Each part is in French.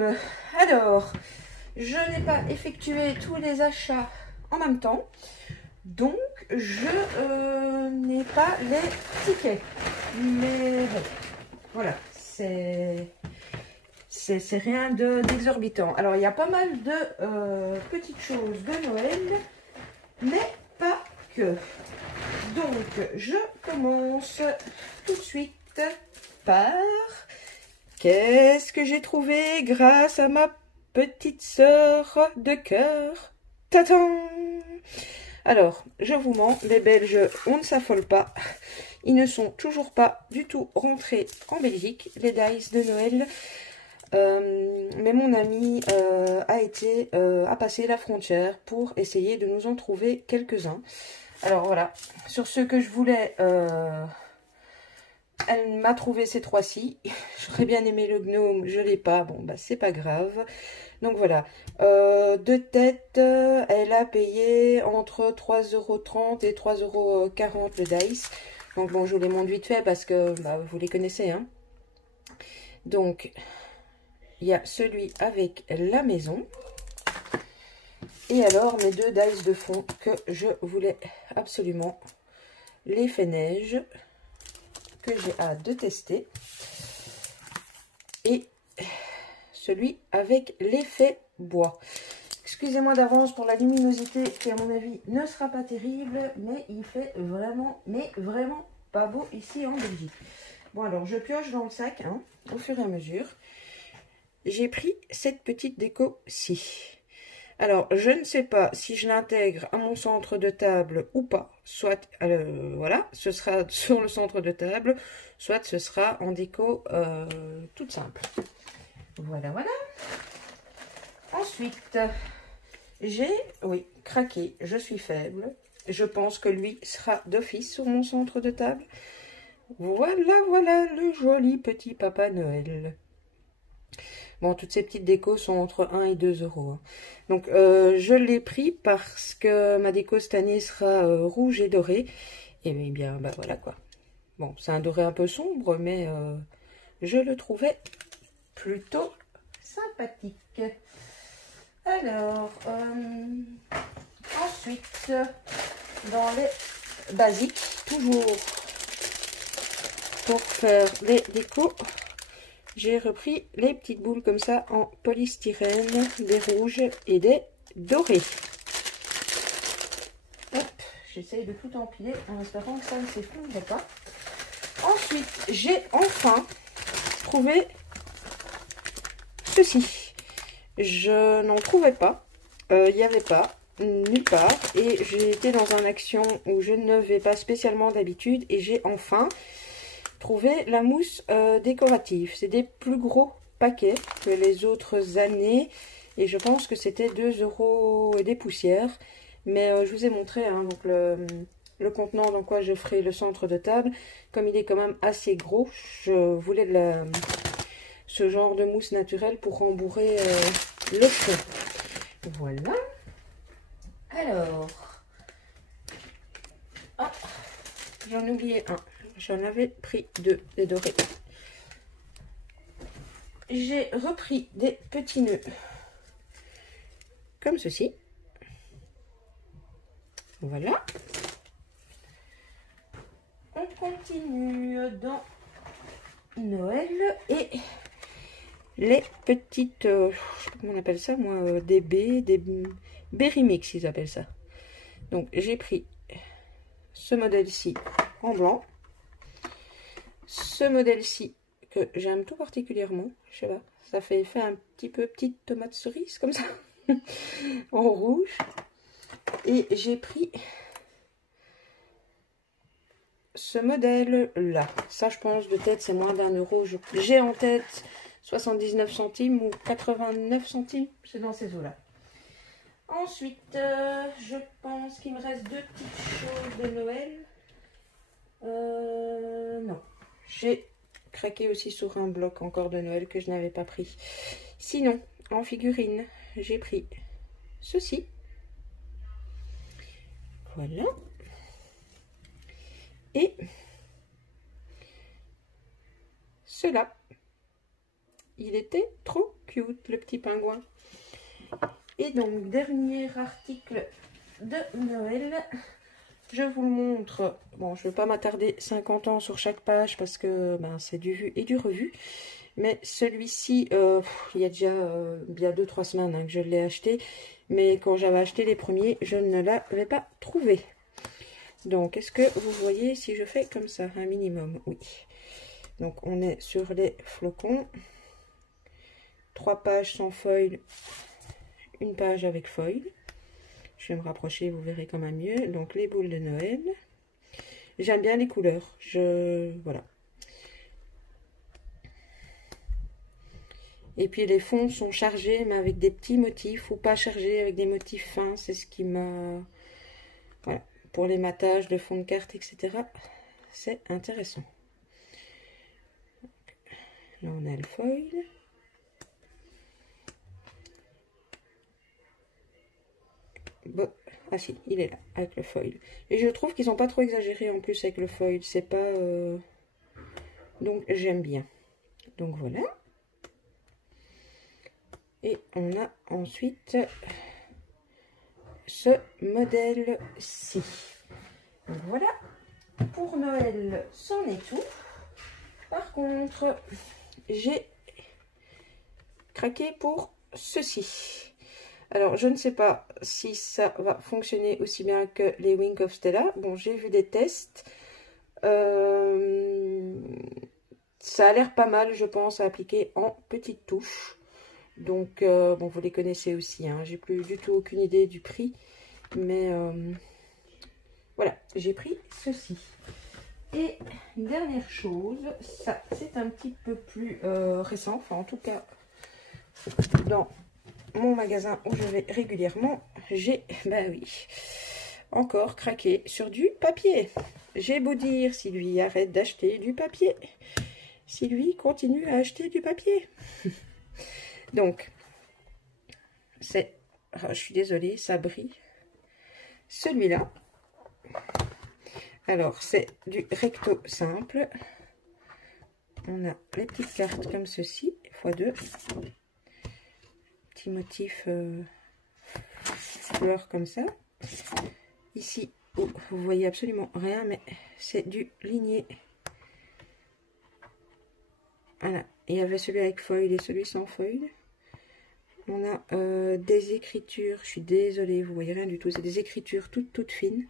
problème. Alors, je n'ai pas effectué tous les achats en même temps. Donc, je n'ai pas les tickets. Mais bon, voilà, c'est rien d'exorbitant. Alors, il y a pas mal de petites choses de Noël, mais pas que. Donc, je commence tout de suite par... Qu'est-ce que j'ai trouvé grâce à ma petite sœur de cœur? Tatan! Alors, je vous mens, les Belges, on ne s'affole pas. Ils ne sont toujours pas du tout rentrés en Belgique, les dice de Noël. Mais mon ami a passé la frontière pour essayer de nous en trouver quelques-uns. Alors voilà, sur ce que je voulais... Elle m'a trouvé ces trois-ci. J'aurais bien aimé le gnome, je l'ai pas. Bon, bah c'est pas grave. Donc voilà. De tête, elle a payé entre 3,30 € et 3,40 € le dice. Donc bon, je vous les montre vite fait parce que bah, vous les connaissez. Hein. Donc, il y a celui avec la maison. Et alors, mes deux dice de fond que je voulais absolument. L'effet neige. Que j'ai hâte de tester, et celui avec l'effet bois. Excusez-moi d'avance pour la luminosité qui à mon avis ne sera pas terrible, mais il fait vraiment, mais vraiment pas beau ici en Belgique. Bon alors je pioche dans le sac hein, au fur et à mesure. J'ai pris cette petite déco-ci. Alors, je ne sais pas si je l'intègre à mon centre de table ou pas. Soit, voilà, ce sera sur le centre de table, soit ce sera en déco toute simple. Voilà, voilà. Ensuite, j'ai, oui, craqué, je suis faible. Je pense que lui sera d'office sur mon centre de table. Voilà, voilà le joli petit Papa Noël. Bon, toutes ces petites décos sont entre 1 et 2 €. Hein. Donc, je l'ai pris parce que ma déco cette année sera rouge et doré. Et bien, bah voilà quoi. Bon, c'est un doré un peu sombre, mais je le trouvais plutôt sympathique. Alors, ensuite, dans les basiques, toujours pour faire les décos. J'ai repris les petites boules comme ça en polystyrène, des rouges et des dorés. Hop, j'essaye de tout empiler en espérant que ça ne s'effondre pas. Ensuite, j'ai enfin trouvé ceci. Je n'en trouvais pas, il n'y avait pas, nulle part. Et j'ai été dans une action où je ne vais pas spécialement d'habitude et j'ai enfin... trouver la mousse décorative. C'est des plus gros paquets que les autres années et je pense que c'était 2 € et des poussières, mais je vous ai montré hein, donc le contenant dans quoi je ferai le centre de table. Comme il est quand même assez gros, je voulais ce genre de mousse naturelle pour rembourrer le fond. Voilà. Alors, ah, j'en ai oublié un. J'en avais pris 2, des dorés. J'ai repris des petits nœuds comme ceci. Voilà. On continue dans Noël et les petites, je sais pas comment on appelle ça moi, des berry mix ils appellent ça. Donc j'ai pris ce modèle-ci en blanc. Ce modèle-ci que j'aime tout particulièrement, je sais pas, ça fait effet un petit peu petite tomate cerise comme ça, en rouge. Et j'ai pris ce modèle-là. Ça, je pense, de tête, c'est moins d'1 €. J'ai en tête 79 centimes ou 89 centimes, c'est dans ces eaux-là. Ensuite, je pense qu'il me reste 2 petites choses de Noël. Non. J'ai craqué aussi sur un bloc encore de Noël que je n'avais pas pris. Sinon, en figurine, j'ai pris ceci. Voilà. Et cela. Il était trop cute, le petit pingouin. Et donc, dernier article de Noël. Je vous le montre. Bon, je ne vais pas m'attarder 50 ans sur chaque page parce que ben, c'est du vu et du revu. Mais celui-ci, il y a déjà bien 2-3 semaines hein, que je l'ai acheté. Mais quand j'avais acheté les premiers, je ne l'avais pas trouvé. Donc, est-ce que vous voyez si je fais comme ça, un minimum? Oui. Donc, on est sur les flocons. 3 pages sans foil, une page avec foil. Je vais me rapprocher, vous verrez quand même mieux. Donc, les boules de Noël. J'aime bien les couleurs. Voilà. Et puis, les fonds sont chargés, mais avec des petits motifs, ou pas chargés avec des motifs fins. C'est ce qui m'a... Voilà. Pour les matages de fonds de cartes, etc. C'est intéressant. Là, on a le foil. Bon. Ah si, il est là, avec le foil. Et je trouve qu'ils sont pas trop exagérés en plus avec le foil. C'est pas... Donc, j'aime bien. Donc, voilà. Et on a ensuite ce modèle-ci. Donc, voilà. Pour Noël, c'en est tout. Par contre, j'ai craqué pour ceci. Alors, je ne sais pas si ça va fonctionner aussi bien que les Wings of Stella. Bon, j'ai vu des tests. Ça a l'air pas mal, je pense, à appliquer en petites touches. Donc, bon, vous les connaissez aussi. Hein. J'ai plus du tout aucune idée du prix. Mais voilà, j'ai pris ceci. Et une dernière chose, ça, c'est un petit peu plus récent. Enfin, en tout cas, dans... mon magasin où je vais régulièrement, j'ai, ben oui, encore craqué sur du papier. J'ai beau dire, si lui arrête d'acheter du papier, si lui continue à acheter du papier. Donc, c'est, oh, je suis désolée, ça brille. Celui-là, alors c'est du recto simple. On a les petites cartes comme ceci, x2. Petit motif fleur comme ça. Ici, oh, vous voyez absolument rien, mais c'est du ligné. Voilà, il y avait celui avec foil et celui sans foil. On a des écritures, je suis désolée, vous voyez rien du tout, c'est des écritures toutes fines.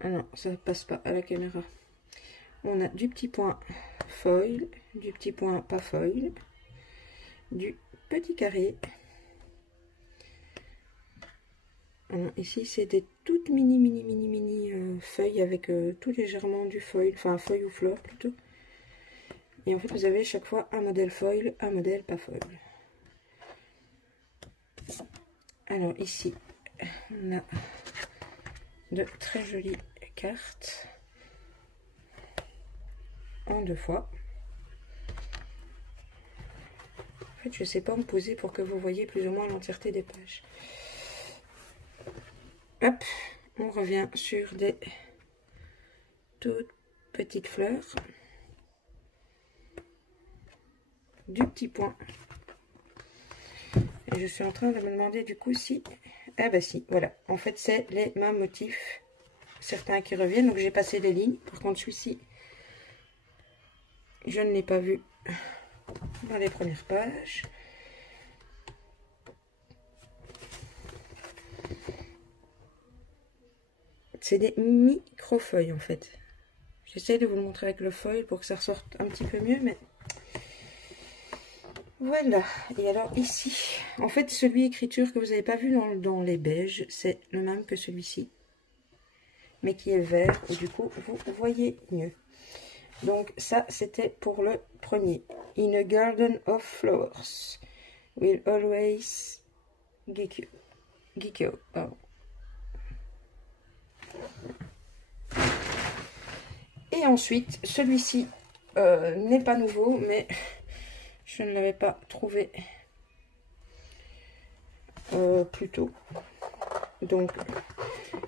Ah non, ça ne passe pas à la caméra. On a du petit point foil, du petit point pas foil, du petit carré. Alors, ici, c'est des toutes mini feuilles avec tout légèrement du foil, enfin feuille ou fleur plutôt. Et en fait, vous avez chaque fois un modèle foil, un modèle pas foil. Alors ici, on a de très jolies cartes en 2 fois. En fait, je ne sais pas me poser pour que vous voyez plus ou moins l'entièreté des pages. Hop, on revient sur des toutes petites fleurs. Du petit point. Et je suis en train de me demander du coup si... Ah bah si, voilà. En fait, c'est les mêmes motifs. Certains qui reviennent. Donc, j'ai passé les lignes. Par contre, celui-ci, je ne l'ai pas vu dans les premières pages. C'est des micro-feuilles, en fait. J'essaie de vous le montrer avec le foil pour que ça ressorte un petit peu mieux, mais... Voilà, et alors ici, en fait, celui écriture que vous n'avez pas vu dans les beiges, c'est le même que celui-ci, mais qui est vert, et du coup, vous voyez mieux. Donc ça, c'était pour le premier. In a garden of flowers, will always geek you. Oh. Et ensuite, celui-ci n'est pas nouveau, mais... je ne l'avais pas trouvé plus tôt. Donc,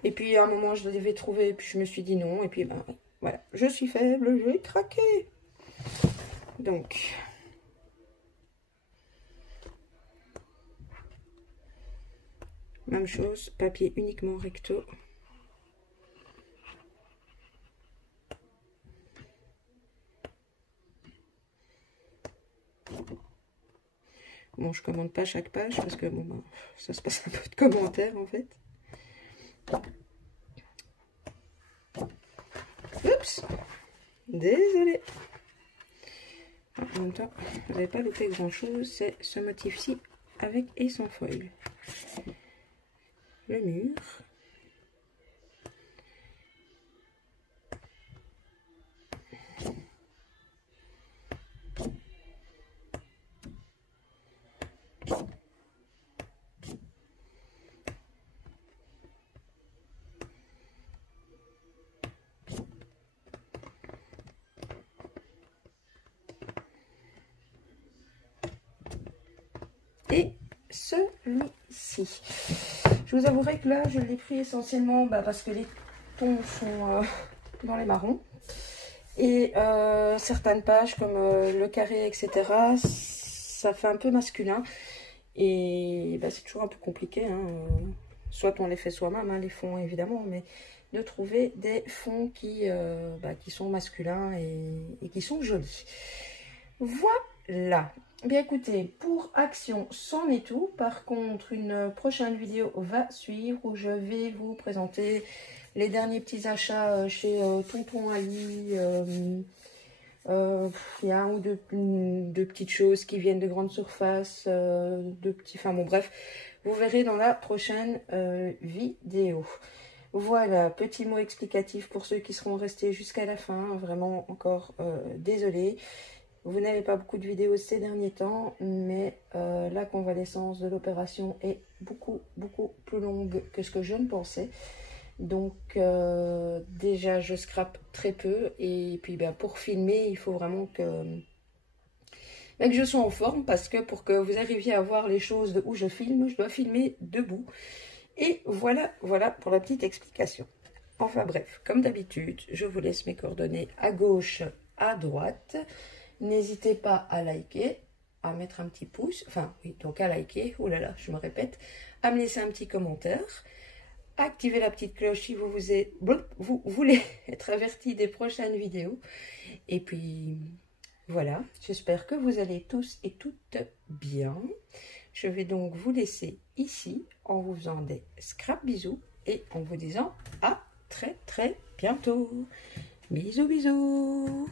et puis à un moment je l'avais trouvé, et puis je me suis dit non, et puis ben voilà, je suis faible, je vais craquer. Donc, même chose, papier uniquement recto. Bon, je commande pas chaque page parce que bon, ben, ça se passe un peu de commentaires en fait. Oups, désolée. En même temps, vous n'avez pas loupé grand chose, c'est ce motif-ci avec et sans foil. Le mur. Et celui-ci. Je vous avouerai que là, je l'ai pris essentiellement parce que les tons sont dans les marrons. Et certaines pages comme le carré, etc., ça fait un peu masculin. Et c'est toujours un peu compliqué. Hein. Soit on les fait soi-même, hein, les fonds évidemment, mais de trouver des fonds qui sont masculins et qui sont jolis. Voilà. Bien écoutez, pour Action, c'en est tout. Par contre, une prochaine vidéo va suivre où je vais vous présenter les derniers petits achats chez Tonton Ali. Il y a un ou deux petites choses qui viennent de grandes surfaces, enfin bon bref, vous verrez dans la prochaine vidéo. Voilà, petit mot explicatif pour ceux qui seront restés jusqu'à la fin, vraiment encore désolé. Vous n'avez pas beaucoup de vidéos ces derniers temps, mais la convalescence de l'opération est beaucoup plus longue que ce que je ne pensais. Donc déjà je scrape très peu et puis pour filmer il faut vraiment que je sois en forme, parce que pour que vous arriviez à voir les choses de où je filme, je dois filmer debout. Et voilà pour la petite explication. Enfin bref, comme d'habitude, je vous laisse mes coordonnées à gauche, à droite. N'hésitez pas à liker, à mettre un petit pouce, enfin oui, donc à liker, oh là là, je me répète, à me laisser un petit commentaire, activez la petite cloche si vous voulez être averti des prochaines vidéos. Et puis voilà, j'espère que vous allez tous et toutes bien. Je vais donc vous laisser ici en vous faisant des scrap bisous et en vous disant à très bientôt. Bisous bisous.